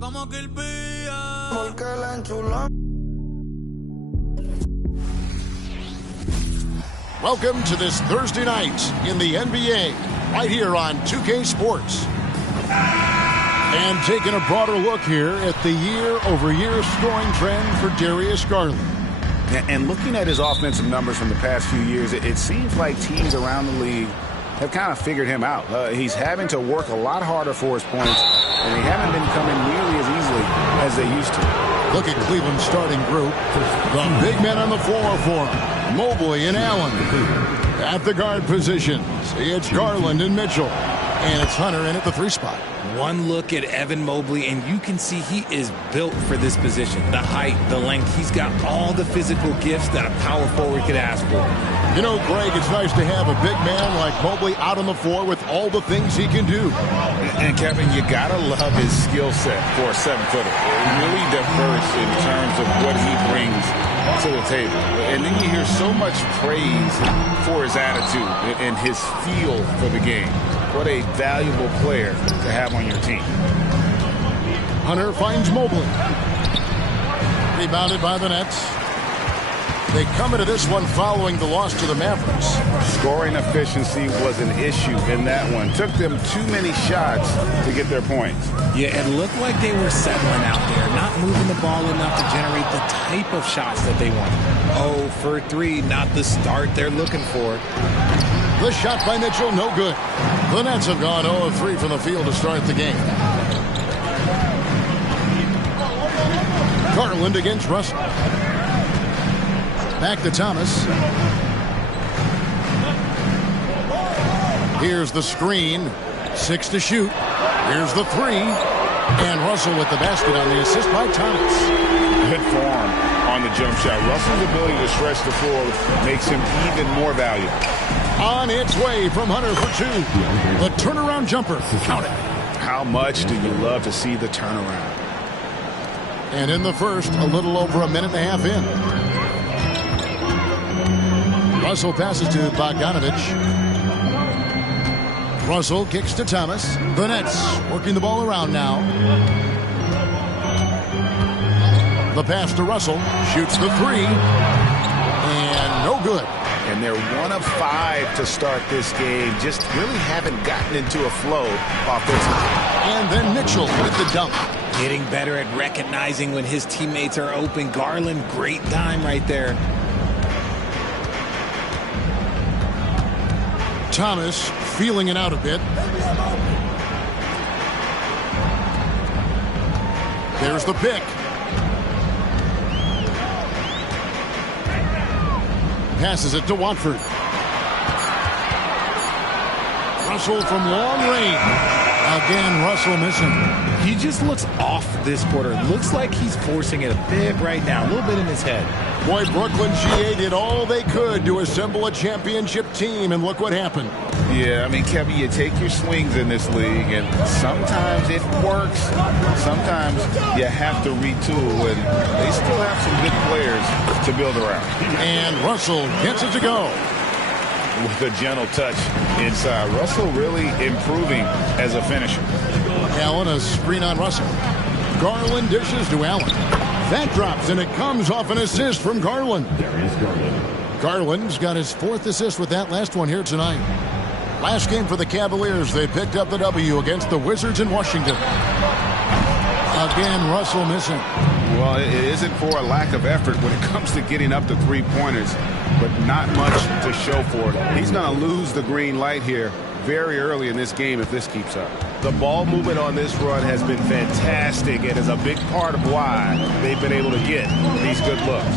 Como que el pilla. Porque la enchula. Welcome to this Thursday night in the NBA, right here on 2K Sports. And taking a broader look here at the year-over-year scoring trend for Darius Garland. And looking at his offensive numbers from the past few years, it seems like teams around the league have kind of figured him out. He's having to work a lot harder for his points, and they haven't been coming nearly as easily as they used to. Look at Cleveland's starting group. The big men on the floor for him. Mobley and Allen. At the guard positions, it's Garland and Mitchell. And it's Hunter in at the 3 spot. One look at Evan Mobley, and you can see he is built for this position. The height, the length, he's got all the physical gifts that a power forward could ask for. You know, Greg, it's nice to have a big man like Mobley out on the floor with all the things he can do. And Kevin, you got to love his skill set for a 7-footer. Really diverse in terms of what he brings to the table. And then you hear so much praise for his attitude and his feel for the game. What a valuable player to have on your team. Hunter finds Mobley. Rebounded by the Nets. They come into this one following the loss to the Mavericks. Scoring efficiency was an issue in that one. Took them too many shots to get their points. Yeah, it looked like they were settling out there, not moving the ball enough to generate the type of shots that they wanted. 0 for 3, not the start they're looking for. The shot by Mitchell, no good. The Nets have gone 0 of 3 from the field to start the game. Garland against Russell. Back to Thomas. Here's the screen. 6 to shoot. Here's the 3. And Russell with the basket on the assist by Thomas. Good form on the jump shot. Russell's ability to stretch the floor makes him even more valuable. On its way from Hunter for 2. The turnaround jumper. Count it. How much do you love to see the turnaround? And in the first, a little over a minute and a half in. Russell passes to Bogdanovich. Russell kicks to Thomas. The Nets working the ball around now. The pass to Russell. Shoots the 3. And no good. And they're 1 of 5 to start this game. Just really haven't gotten into a flow offensively. And then Mitchell with the dunk. Getting better at recognizing when his teammates are open. Garland, great time right there. Thomas feeling it out a bit. There's the pick. Passes it to Watford. Russell from long range. Again, Russell missing. He just looks off this quarter. Looks like he's forcing it a bit right now. A little bit in his head. Boy, Brooklyn GA did all they could to assemble a championship team, and look what happened. Yeah, I mean, Kevin, you take your swings in this league, and sometimes it works. Sometimes you have to retool, and they still have some good players to build around. And Russell gets it to go. With a gentle touch inside. Russell really improving as a finisher. Allen, a screen on Russell. Garland dishes to Allen. That drops, and it comes off an assist from Garland. Garland's got his 4th assist with that last one here tonight. Last game for the Cavaliers, they picked up the W against the Wizards in Washington. Again, Russell missing. Well, it isn't for a lack of effort when it comes to getting up to 3-pointers, but not much to show for it. He's going to lose the green light here very early in this game if this keeps up. The ball movement on this run has been fantastic and is a big part of why they've been able to get these good looks.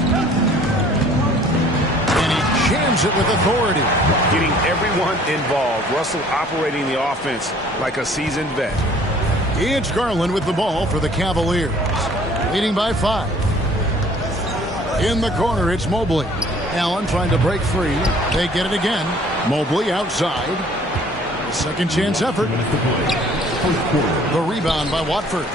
And he jams it with authority. Getting everyone involved. Russell operating the offense like a seasoned vet. It's Garland with the ball for the Cavaliers. Leading by 5. In the corner, it's Mobley. Allen trying to break free. They get it again. Mobley outside. Second chance effort. The rebound by Watford.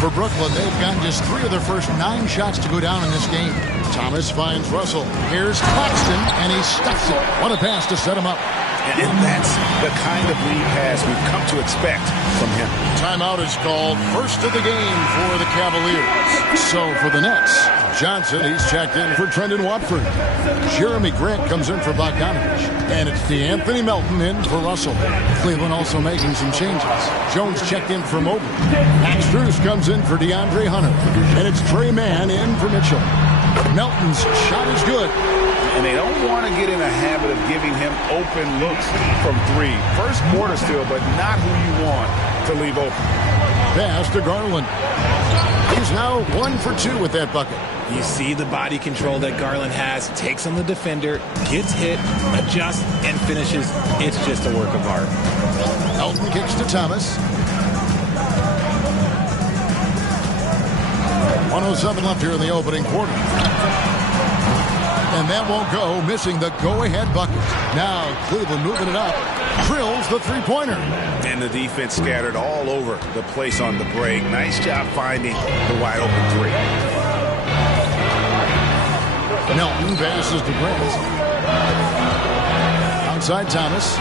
For Brooklyn, they've gotten just 3 of their first 9 shots to go down in this game. Thomas finds Russell. Here's Claxton, and he stuffs it. What a pass to set him up. And that's the kind of lead pass we've come to expect from him. Timeout is called, first of the game for the Cavaliers. So for the Nets, Johnson, he's checked in for Trendon Watford. Jeremy Grant comes in for Bogdanovich. And it's DeAnthony Melton in for Russell. Cleveland also making some changes. Jones checked in for Mobley. Max Strus comes in for DeAndre Hunter. And it's Trey Mann in for Mitchell. Melton's shot is good. And they don't want to get in a habit of giving him open looks from three. First quarter still, but not who you want to leave open. Pass to Garland. He's now 1 for 2 with that bucket. You see the body control that Garland has, takes on the defender, gets hit, adjusts, and finishes. It's just a work of art. Elton kicks to Thomas. 1:07 left here in the opening quarter. And that won't go, missing the go-ahead bucket. Now Cleveland moving it up. Drills the three-pointer. And the defense scattered all over the place on the break. Nice job finding the wide-open three. Melton passes to Grant. Outside Thomas.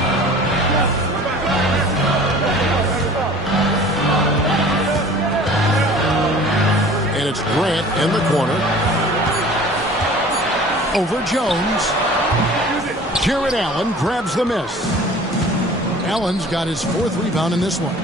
And it's Grant in the corner. Over Jones. Jarrett Allen grabs the miss. Allen's got his 4th rebound in this one.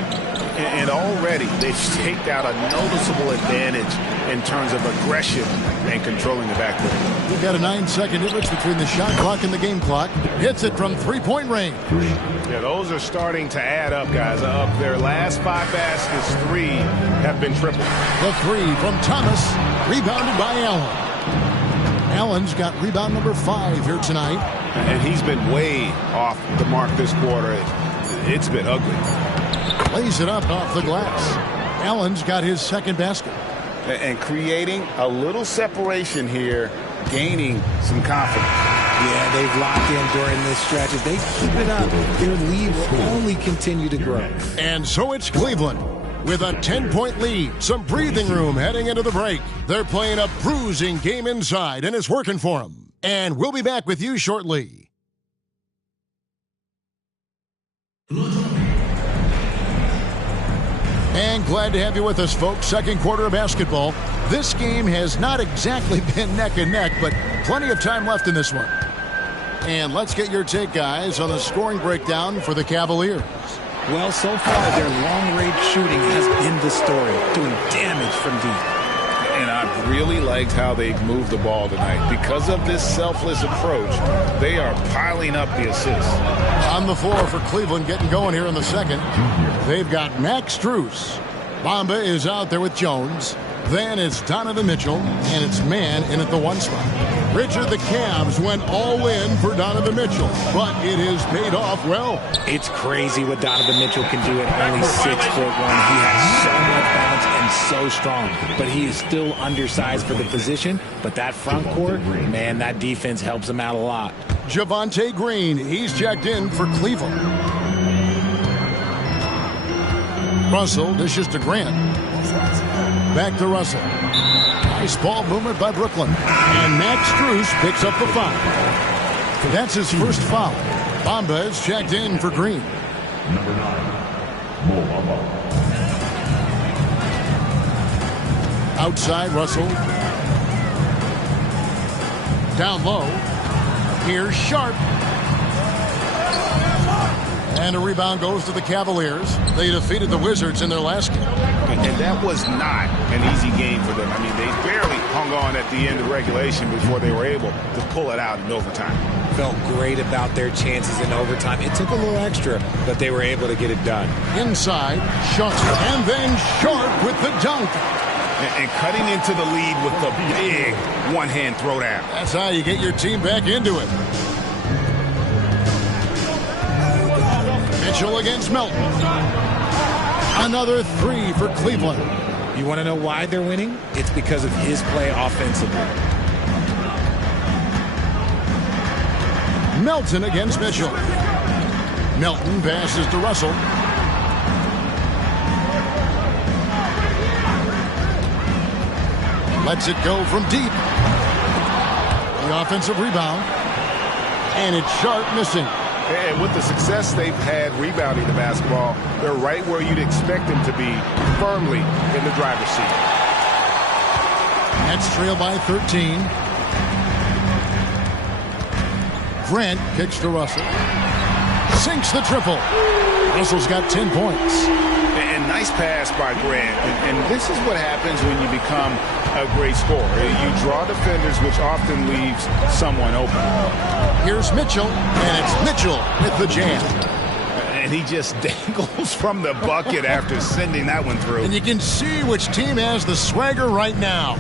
And already they've staked out a noticeable advantage in terms of aggression and controlling the backcourt. We've got a 9-second difference between the shot clock and the game clock. Hits it from three-point range. Yeah, those are starting to add up, guys. Up their last 5 baskets, 3 have been triple. The 3 from Thomas, rebounded by Allen. Allen's got rebound number 5 here tonight. And he's been way off the mark this quarter. It's been ugly. Lays it up off the glass. Allen's got his 2nd basket. And creating a little separation here, gaining some confidence. Yeah, they've locked in during this stretch. If they keep it up, their lead will only continue to grow. And so it's Cleveland with a 10-point lead. Some breathing room heading into the break. They're playing a bruising game inside, and it's working for them. And we'll be back with you shortly. And glad to have you with us, folks. Second quarter of basketball. This game has not exactly been neck and neck, but plenty of time left in this one. And let's get your take, guys, on the scoring breakdown for the Cavaliers. Well, so far, their long-range shooting has been the story, doing damage from deep. And I've really liked how they've moved the ball tonight. Because of this selfless approach, they are piling up the assists. On the floor for Cleveland, getting going here in the second. They've got Max Strus. Bamba is out there with Jones. Then it's Donovan Mitchell, and it's Mann in at the 1 spot. Richard, the Cavs went all in for Donovan Mitchell, but it has paid off well. It's crazy what Donovan Mitchell can do at only 6'1". He has so much balance and so strong, but he is still undersized for the position. But that front court, man, that defense helps him out a lot. Javonte Green, he's checked in for Cleveland. Russell dishes to Grant. Back to Russell. Nice ball movement by Brooklyn. And Max Strus picks up the foul. That's his first foul. Bamba is checked in for Green. Number 9, Mo Bamba. Outside Russell. Down low. Here's Sharp. And a rebound goes to the Cavaliers. They defeated the Wizards in their last game. And that was not an easy game for them. I mean, they barely hung on at the end of regulation before they were able to pull it out in overtime. Felt great about their chances in overtime. It took a little extra, but they were able to get it done. Inside, Sharp. And then Sharp with the dunk. And cutting into the lead with the big one-hand throwdown. That's how you get your team back into it. Mitchell against Melton. Another 3 for Cleveland. You want to know why they're winning? It's because of his play offensively. Melton against Mitchell. Melton passes to Russell. Lets it go from deep. The offensive rebound. And it's Sharp missing. And with the success they've had rebounding the basketball, they're right where you'd expect them to be, firmly in the driver's seat. Nets trail by 13. Grant kicks to Russell. Sinks the triple. Russell's got 10 points. And nice pass by Grant. And this is what happens when you become a great scorer. You draw defenders, which often leaves someone open. Here's Mitchell, and it's Mitchell with the jam. And he just dangles from the bucket after sending that one through. And you can see which team has the swagger right now.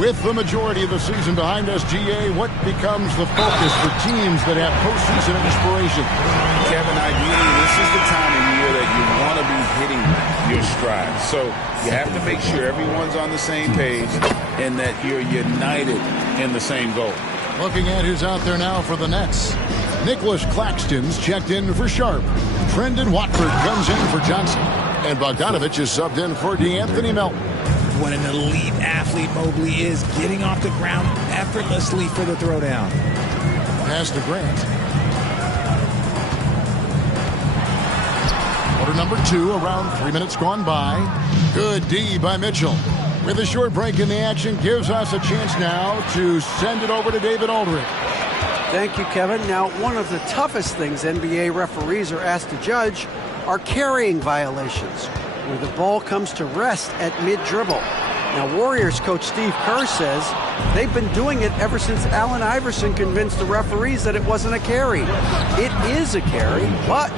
With the majority of the season behind us, GA, what becomes the focus for teams that have postseason inspiration? Kevin, ideally, this is the time of year that you want to be hitting your stride. So you have to make sure everyone's on the same page and that you're united in the same goal. Looking at who's out there now for the Nets. Nicholas Claxton's checked in for Sharp. Trendon Watford comes in for Johnson. And Bogdanovich is subbed in for DeAnthony Melton. What an elite athlete Mobley is, getting off the ground effortlessly for the throwdown. Pass to Grant. Quarter number 2, around 3 minutes gone by. Good D by Mitchell. With a short break in the action, gives us a chance now to send it over to David Aldridge. Thank you, Kevin. Now, one of the toughest things NBA referees are asked to judge are carrying violations, where the ball comes to rest at mid-dribble. Now, Warriors coach Steve Kerr says they've been doing it ever since Allen Iverson convinced the referees that it wasn't a carry. It is a carry, but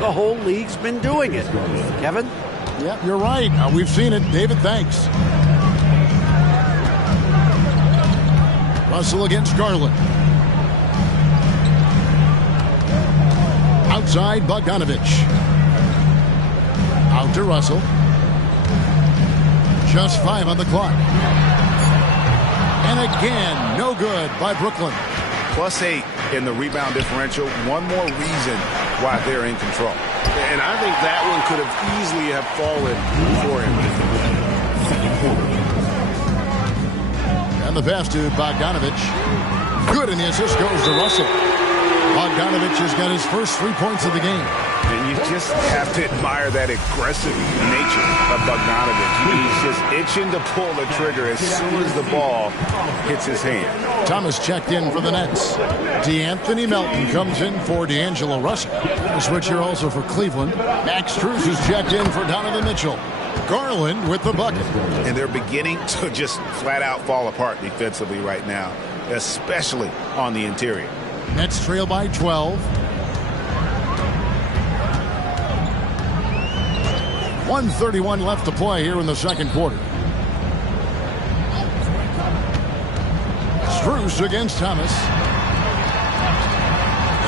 the whole league's been doing it. Kevin? Yep, you're right. We've seen it. David, thanks. Russell against Garland. Outside, Bogdanovich. Out to Russell. Just 5 on the clock. And again, no good by Brooklyn. +8 in the rebound differential. One more reason why they're in control. And I think that one could have easily have fallen for him. And the pass to Bogdanovich. Good, and the assist goes to Russell. Bogdanovich has got his first 3 points of the game. And you just have to admire that aggressive nature of Bogdanovich. He's just itching to pull the trigger as soon as the ball hits his hand. Thomas checked in for the Nets. DeAnthony Melton comes in for D'Angelo Russell. The switch here also for Cleveland. Max Strus is checked in for Donovan Mitchell. Garland with the bucket. And they're beginning to just flat out fall apart defensively right now, especially on the interior. Nets trail by 12. 1:31 left to play here in the second quarter. Strus against Thomas.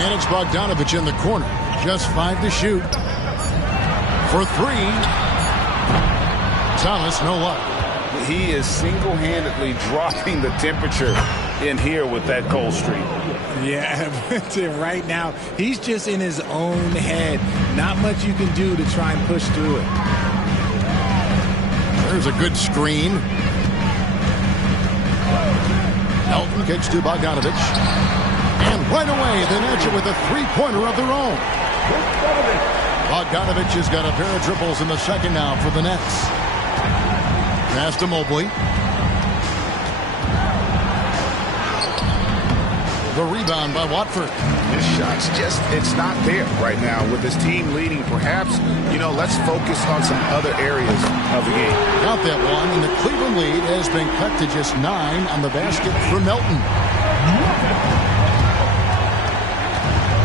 And it's Bogdanovich in the corner. Just 5 to shoot. For 3. Thomas, no luck. He is single-handedly dropping the temperature in here with that cold streak. Yeah, right now, he's just in his own head. Not much you can do to try and push through it. There's a good screen. Melton kicks to Bogdanovich. And right away, they match it with a three-pointer of their own. Bogdanovich has got a pair of triples in the second now for the Nets. Pass to Mobley. The rebound by Watford. His shot's just, it's not there right now with his team leading. Perhaps, let's focus on some other areas of the game. Got that one, and the Cleveland lead has been cut to just 9 on the basket for Melton.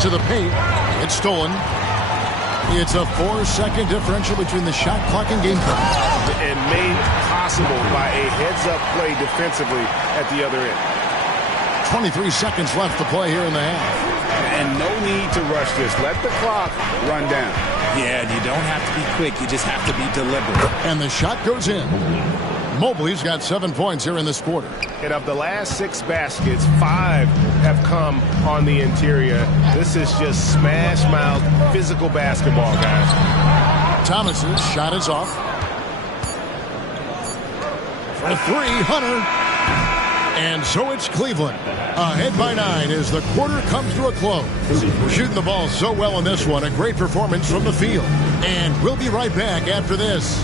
To the paint. It's stolen. It's a 4-second differential between the shot clock and game clock. And made possible by a heads-up play defensively at the other end. 23 seconds left to play here in the half. And no need to rush this. Let the clock run down. Yeah, you don't have to be quick. You just have to be deliberate. And the shot goes in. Mobley's got 7 points here in this quarter. And of the last 6 baskets, 5 have come on the interior. This is just smash-mouth physical basketball, guys. Thomas's shot is off. For 3, Hunter. And so it's Cleveland. Ahead by 9 as the quarter comes to a close. We're shooting the ball so well in this one. A great performance from the field. And we'll be right back after this.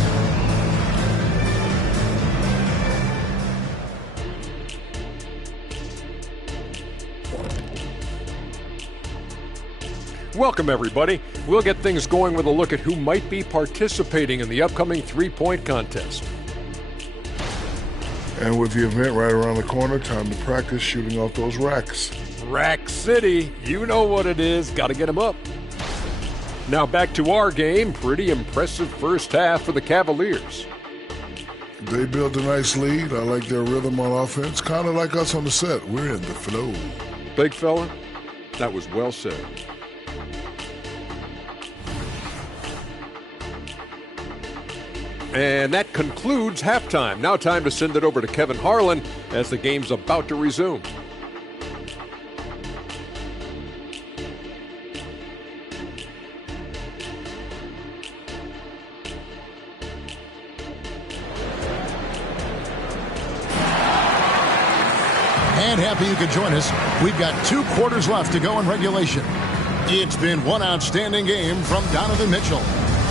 Welcome, everybody. We'll get things going with a look at who might be participating in the upcoming three-point contest. And with the event right around the corner, time to practice shooting off those racks. Rack City, you know what it is. Got to get them up. Now back to our game. Pretty impressive first half for the Cavaliers. They built a nice lead. I like their rhythm on offense. Kind of like us on the set. We're in the flow. Big fella, that was well said. And that concludes halftime. Now time to send it over to Kevin Harlan as the game's about to resume. And happy you could join us. We've got 2 quarters left to go in regulation. It's been one outstanding game from Donovan Mitchell.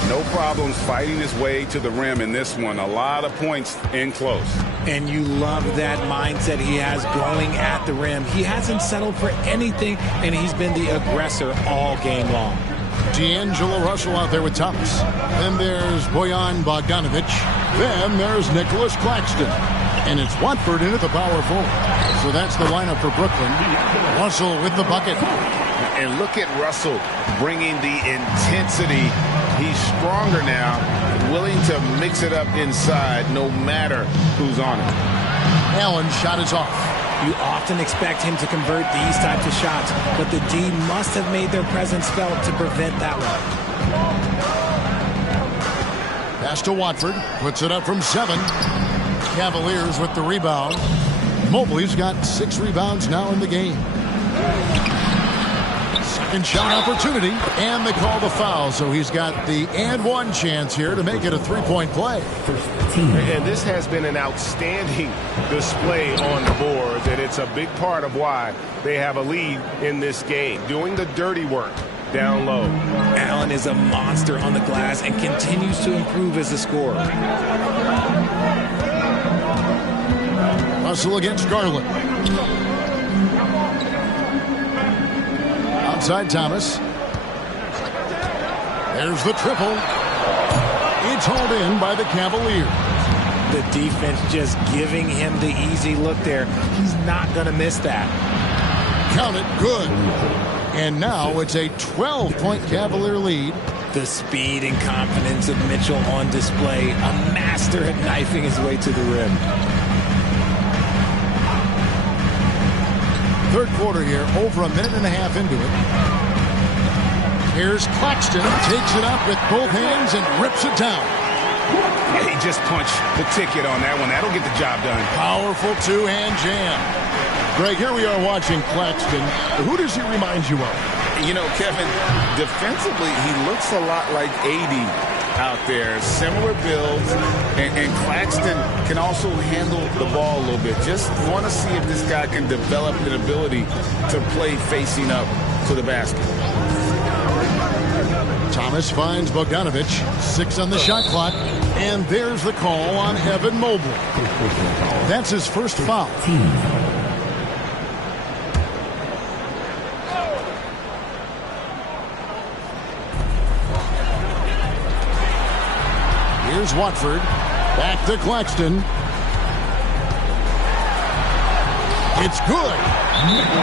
No problems fighting his way to the rim in this one. A lot of points in close. And you love that mindset he has going at the rim. He hasn't settled for anything, and he's been the aggressor all game long. D'Angelo Russell out there with Thomas. Then there's Bojan Bogdanovic. Then there's Nicholas Claxton. And it's Watford into the power forward. So that's the lineup for Brooklyn. Russell with the bucket. And look at Russell bringing the intensity. He's stronger now, willing to mix it up inside no matter who's on it. Allen's shot is off. You often expect him to convert these types of shots, but the D must have made their presence felt to prevent that one. Pass to Watford. Puts it up from 7. Cavaliers with the rebound. Mobley's got 6 rebounds now in the game. Second shot opportunity, and they call the foul, so he's got the and one chance here to make it a 3-point play. And this has been an outstanding display on the boards, and it's a big part of why they have a lead in this game, doing the dirty work down low. Allen is a monster on the glass and continues to improve as a scorer. Russell against Garland. Outside Thomas. There's the triple. It's hauled in by the Cavaliers. The defense just giving him the easy look there. He's not going to miss that. Count it, good. And now it's a 12-point Cavalier lead. The speed and confidence of Mitchell on display. A master at knifing his way to the rim. Third quarter here, over a minute and a half into it. Here's Claxton, takes it up with both hands and rips it down. He just punched the ticket on that one. That'll get the job done. Powerful two-hand jam. Greg, here we are watching Claxton. Who does he remind you of? You know, Kevin, defensively, he looks a lot like AD out there. Similar builds, and Claxton can also handle the ball a little bit. Just want to see if this guy can develop an ability to play facing up to the basket. Thomas finds Bogdanovic. 6 on the shot clock. And there's the call on Evan Mobley. That's his first foul. Here's Watford. Back to Claxton. It's good.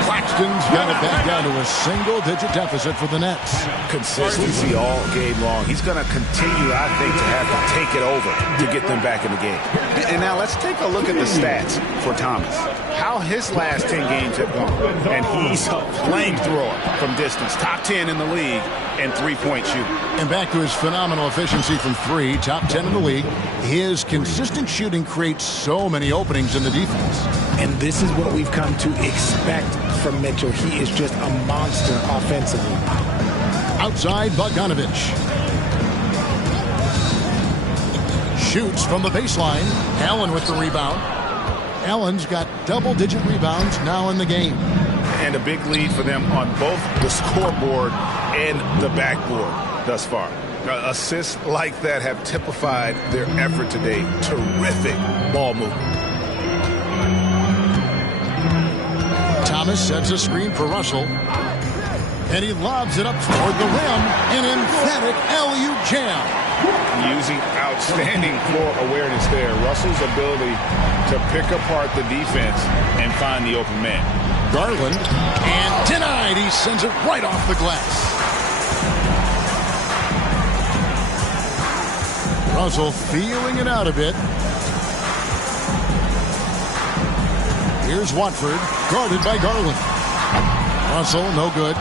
Claxton's got it back down to a single-digit deficit for the Nets. Consistency all game long. He's going to continue, I think, to have to take it over to get them back in the game. And now let's take a look at the stats for Thomas. How his last 10 games have gone. And he's a flamethrower from distance. Top 10 in the league and three-point shooting. And back to his phenomenal efficiency from 3, top 10 in the league. His consistent shooting creates so many openings in the defense. And this is what we've come to expect from Mitchell. He is just a monster offensively. Outside Bogdanovic. Shoots from the baseline. Allen with the rebound. Allen's got double-digit rebounds now in the game. And a big lead for them on both the scoreboard and the backboard thus far. Assists like that have typified their effort today. Terrific ball movement. Thomas sets a screen for Russell. And he lobs it up toward the rim. An emphatic alley-oop jam. Using outstanding floor awareness there. Russell's ability to pick apart the defense and find the open man. Garland, and denied. He sends it right off the glass. Russell feeling it out a bit. Here's Watford, guarded by Garland. Russell, no good.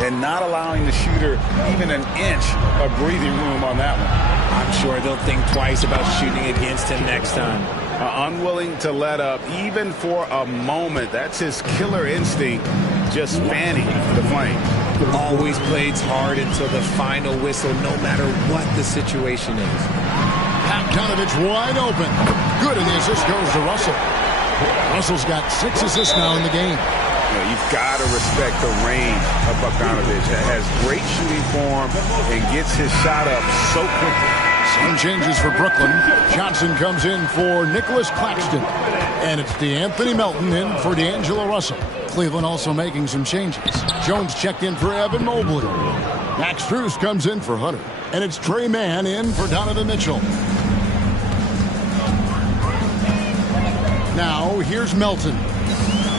And not allowing the shooter even an inch of breathing room on that one. I'm sure they'll think twice about shooting against him next time. Unwilling to let up even for a moment. That's his killer instinct, just fanning the flame. Always plays hard until the final whistle, no matter what the situation is. Bogdanovich wide open. Good, and the assist goes to Russell. Russell's got 6 assists now in the game. You've got to respect the range of Bogdanovich. Has great shooting form and gets his shot up so quickly. Some changes for Brooklyn. Johnson comes in for Nicholas Claxton. And it's DeAnthony Melton in for D'Angelo Russell. Cleveland also making some changes. Jones checked in for Evan Mobley. Max Strus comes in for Hunter. And it's Trey Mann in for Donovan Mitchell. Now, here's Melton.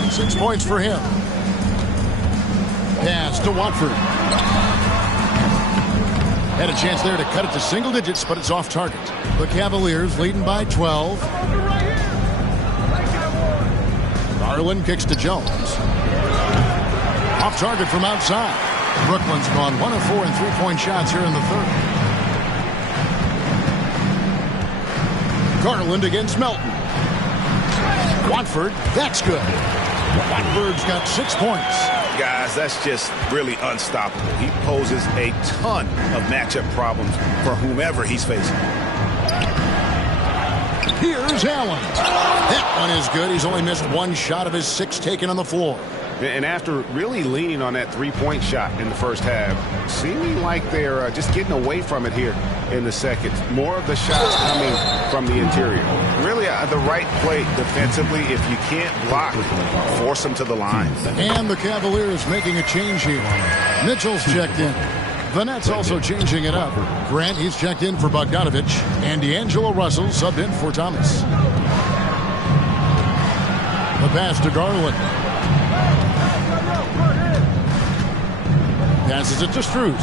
6 points for him. Pass to Watford. Had a chance there to cut it to single digits, but it's off target. The Cavaliers leading by 12. Garland kicks to Jones. Off target from outside. Brooklyn's gone 1 of 4 in three-point shots here in the third. Garland against Melton. Watford, that's good. Watford's got 6 points. Guys, that's just really unstoppable. He poses a ton of matchup problems for whomever he's facing. Here's Allen. That one is good. He's only missed 1 shot of his 6 taken on the floor. And after really leaning on that three-point shot in the first half, seeming like they're just getting away from it here in the second. More of the shots coming from the interior. Really the right play defensively. If you can't block, force them to the line. And the Cavaliers making a change here. Mitchell's checked in. The Nets also changing it up. Grant, he's checked in for Bogdanovich. And D'Angelo Russell subbed in for Thomas. The pass to Garland. Passes it to Strus.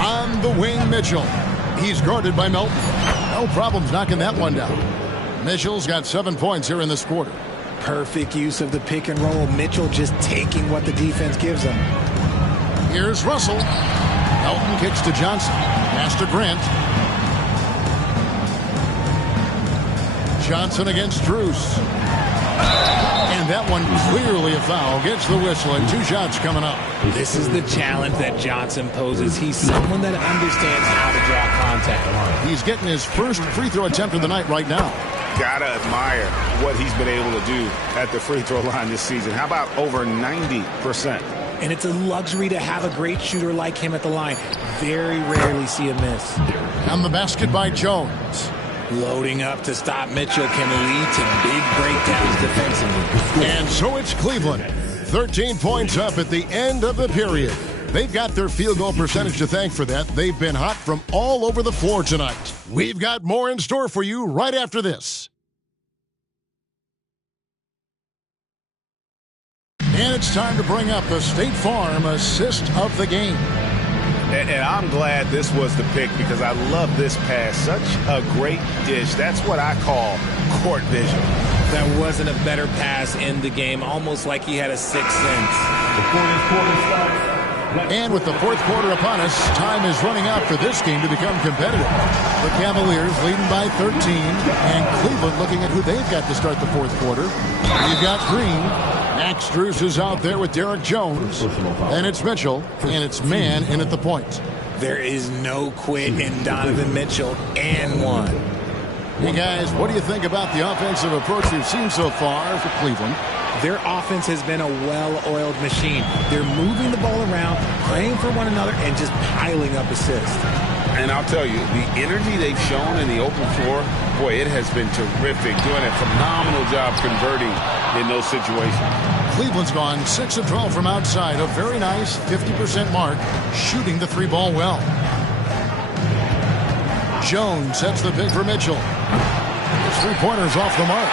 On the wing, Mitchell. He's guarded by Melton. No problems knocking that one down. Mitchell's got 7 points here in this quarter. Perfect use of the pick and roll. Mitchell just taking what the defense gives him. Here's Russell. Melton kicks to Johnson. Pass to Grant. Johnson against Strus. And that one clearly a foul. Gets the whistle and 2 shots coming up. This is the challenge that Johnson poses. He's someone that understands how to draw contact. He's getting his first free throw attempt of the night right now. Gotta admire what he's been able to do at the free throw line this season. How about over 90%? And it's a luxury to have a great shooter like him at the line. Very rarely see a miss. On the basket by Jones. Loading up to stop Mitchell can lead to big breakdowns defensively. And so it's Cleveland. 13 points up at the end of the period. They've got their field goal percentage to thank for that. They've been hot from all over the floor tonight. We've got more in store for you right after this. And it's time to bring up the State Farm assist of the game. And I'm glad this was the pick because I love this pass. Such a great dish. That's what I call court vision. There wasn't a better pass in the game, almost like he had a sixth sense. And with the fourth quarter upon us, time is running out for this game to become competitive. The Cavaliers leading by 13, and Cleveland looking at who they've got to start the fourth quarter. You've got Green. Max Strus is out there with Derek Jones. And it's Mitchell, and it's Mann in at the point. There is no quit in Donovan Mitchell, and one. Hey, guys, what do you think about the offensive approach we've seen so far for Cleveland? Their offense has been a well-oiled machine. They're moving the ball around, playing for one another, and just piling up assists. And I'll tell you, the energy they've shown in the open floor, boy, it has been terrific. Doing a phenomenal job converting in those situations. Cleveland's gone 6 of 12 from outside. A very nice 50% mark, shooting the 3-ball well. Jones sets the pick for Mitchell. His 3-pointers off the mark.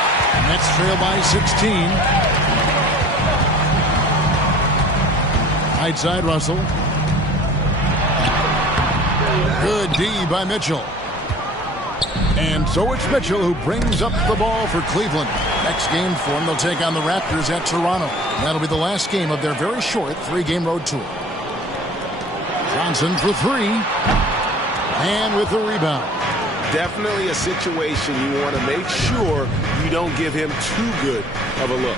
Nets trail by 16. Right side, Russell. Good D by Mitchell. And so it's Mitchell who brings up the ball for Cleveland. Next game for them, they'll take on the Raptors at Toronto. That'll be the last game of their very short 3-game road tour. Johnson for 3. And with the rebound. Definitely a situation you want to make sure you don't give him too good of a look.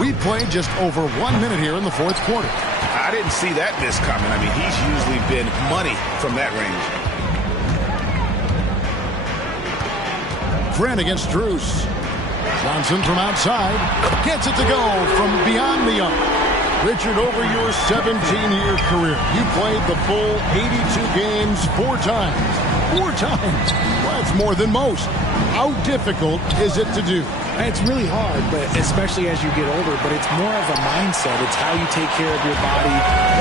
We played just over 1 minute here in the fourth quarter. I didn't see that miss coming. I mean, he's usually been money from that range. Grant against Strus. Johnson from outside. Gets it to go from beyond the arc. Richard, over your 17-year career, you played the full 82 games 4 times. 4 times? Well, that's more than most. How difficult is it to do? It's really hard, but especially as you get older, but it's more of a mindset. It's how you take care of your body,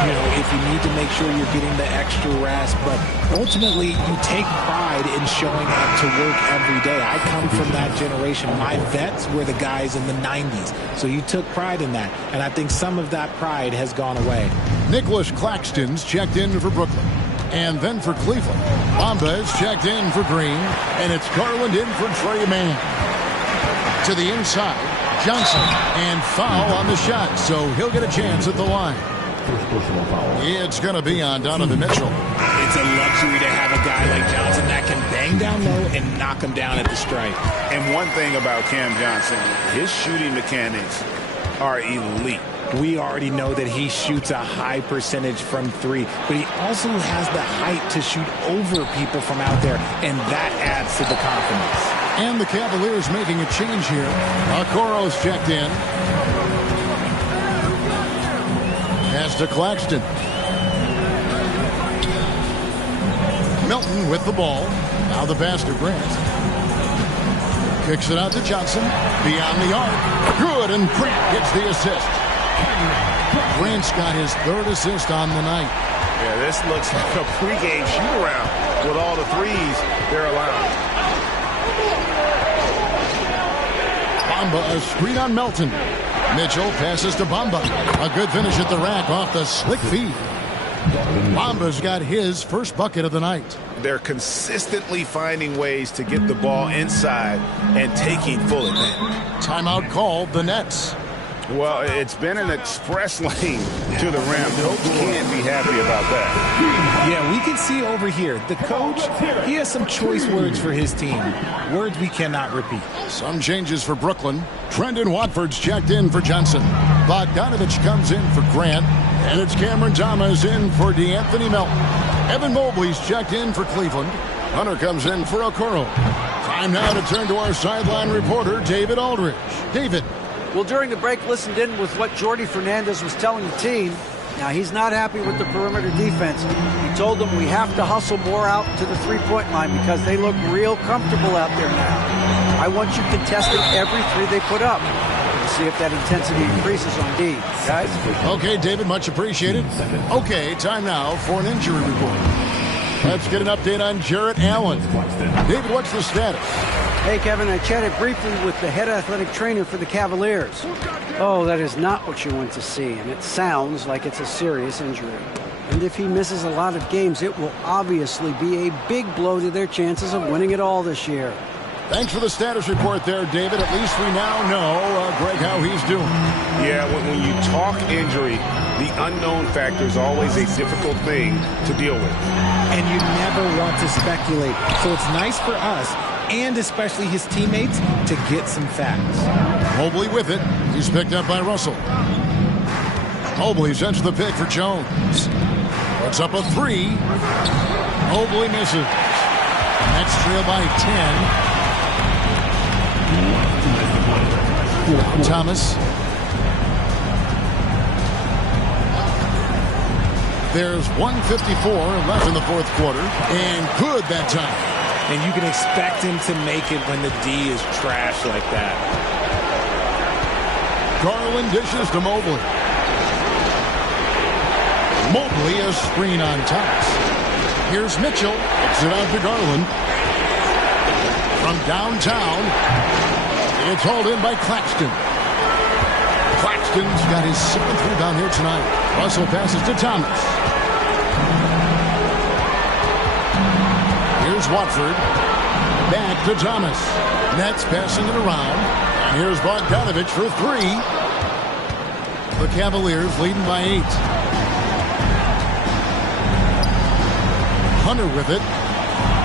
you know, if you need to make sure you're getting the extra rest. But ultimately, you take pride in showing up to work every day. I come from that generation. My vets were the guys in the 90s. So you took pride in that. And I think some of that pride has gone away. Nicholas Claxton's checked in for Brooklyn. And then for Cleveland, Bamba is checked in for Green. And it's Garland in for Trey Mann. To the inside, Johnson, and foul on the shot, so he'll get a chance at the line. It's going to be on Donovan Mitchell. It's a luxury to have a guy like Johnson that can bang down low and knock him down at the strike. And one thing about Cam Johnson, his shooting mechanics are elite. We already know that he shoots a high percentage from 3, but he also has the height to shoot over people from out there, and that adds to the confidence. And the Cavaliers making a change here. Okoro's checked in. Pass to Claxton. Milton with the ball. Now the pass to Grant. Kicks it out to Johnson. Beyond the arc. Good, and Grant gets the assist. Grant's got his 3rd assist on the night. Yeah, this looks like a pregame shoot-around with all the threes they're allowing. Bamba, a screen on Melton. Mitchell passes to Bamba. A good finish at the rack off the slick feed. Bamba's got his first bucket of the night. They're consistently finding ways to get the ball inside and taking full advantage. Timeout called the Nets. Well, it's been an express lane to the rim. Coach can't be happy about that. Yeah, we can see over here, the coach, he has some choice words for his team. Words we cannot repeat. Some changes for Brooklyn. Trendon Watford's checked in for Johnson. Bogdanovich comes in for Grant. And it's Cameron Thomas in for DeAnthony Melton. Evan Mobley's checked in for Cleveland. Hunter comes in for Okoro. Time now to turn to our sideline reporter, David Aldridge. David. Well, during the break, listened in with what Jordi Fernandez was telling the team. Now, he's not happy with the perimeter defense. He told them we have to hustle more out to the three-point line because they look real comfortable out there now. I want you contesting every 3 they put up. See if that intensity increases on D. Guys? Okay, David, much appreciated. Okay, time now for an injury report. Let's get an update on Jarrett Allen. David, what's the status? Hey, Kevin, I chatted briefly with the head athletic trainer for the Cavaliers. Oh, that is not what you want to see, and it sounds like it's a serious injury. And if he misses a lot of games, it will obviously be a big blow to their chances of winning it all this year. Thanks for the status report there, David. At least we now know, Greg, how he's doing. Yeah, when you talk injury, the unknown factor is always a difficult thing to deal with. And you never want to speculate. So it's nice for us, and especially his teammates, to get some facts. Mobley with it. He's picked up by Russell. Mobley sends the pick for Jones. Puts up a three. Mobley misses. Nets trail by 10. Thomas. There's 1:54 left in the fourth quarter. And good that time. And you can expect him to make it when the D is trash like that. Garland dishes to Mobley. Mobley a screen on Thomas. Here's Mitchell. Kicks it out to Garland. From downtown, it's hauled in by Claxton. Claxton's got his 7th rebound here tonight. Russell passes to Thomas. Here's Watford. Back to Thomas. Nets passing it around. And here's Bogdanovich for three. The Cavaliers leading by 8. Hunter with it.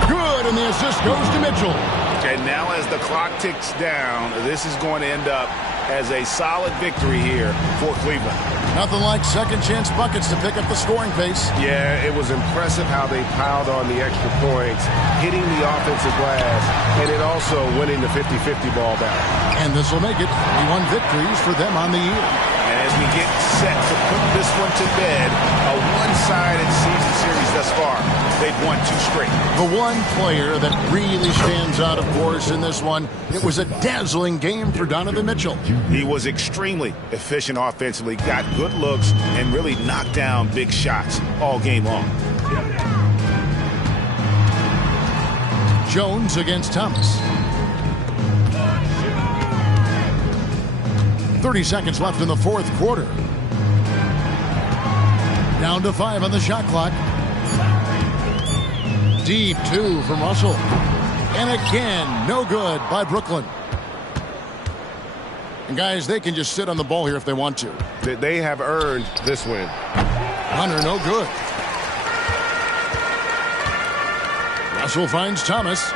Good, and the assist goes to Mitchell. And now as the clock ticks down, this is going to end up as a solid victory here for Cleveland. Nothing like second chance buckets to pick up the scoring pace. Yeah, it was impressive how they piled on the extra points, hitting the offensive glass, and it also winning the 50-50 ball back. And this will make it 31 victories for them on the year. As we get set to put this one to bed, a one-sided season series thus far. They've won 2 straight. The one player that really stands out, of course, in this one, it was a dazzling game for Donovan Mitchell. He was extremely efficient offensively, got good looks, and really knocked down big shots all game long. Jones against Thomas. 30 seconds left in the fourth quarter. Down to 5 on the shot clock. Deep 2 from Russell. And again, no good by Brooklyn. And guys, they can just sit on the ball here if they want to. They have earned this win. Hunter, no good. Russell finds Thomas.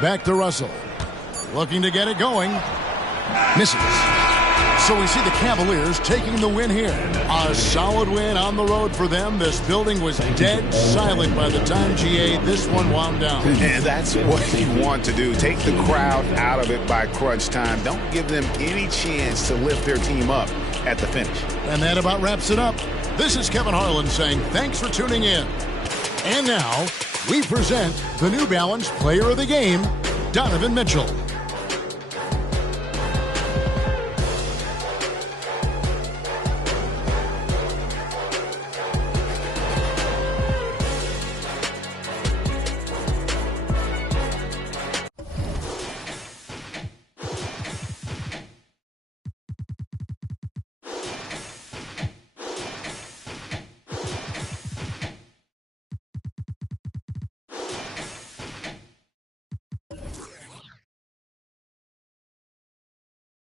Back to Russell. Looking to get it going. Misses. So we see the Cavaliers taking the win here. A solid win on the road for them. This building was dead silent by the time, GA, this one wound down. And that's what you want to do. Take the crowd out of it by crunch time. Don't give them any chance to lift their team up at the finish. And that about wraps it up. This is Kevin Harlan saying thanks for tuning in. And now, we present the New Balance Player of the Game, Donovan Mitchell.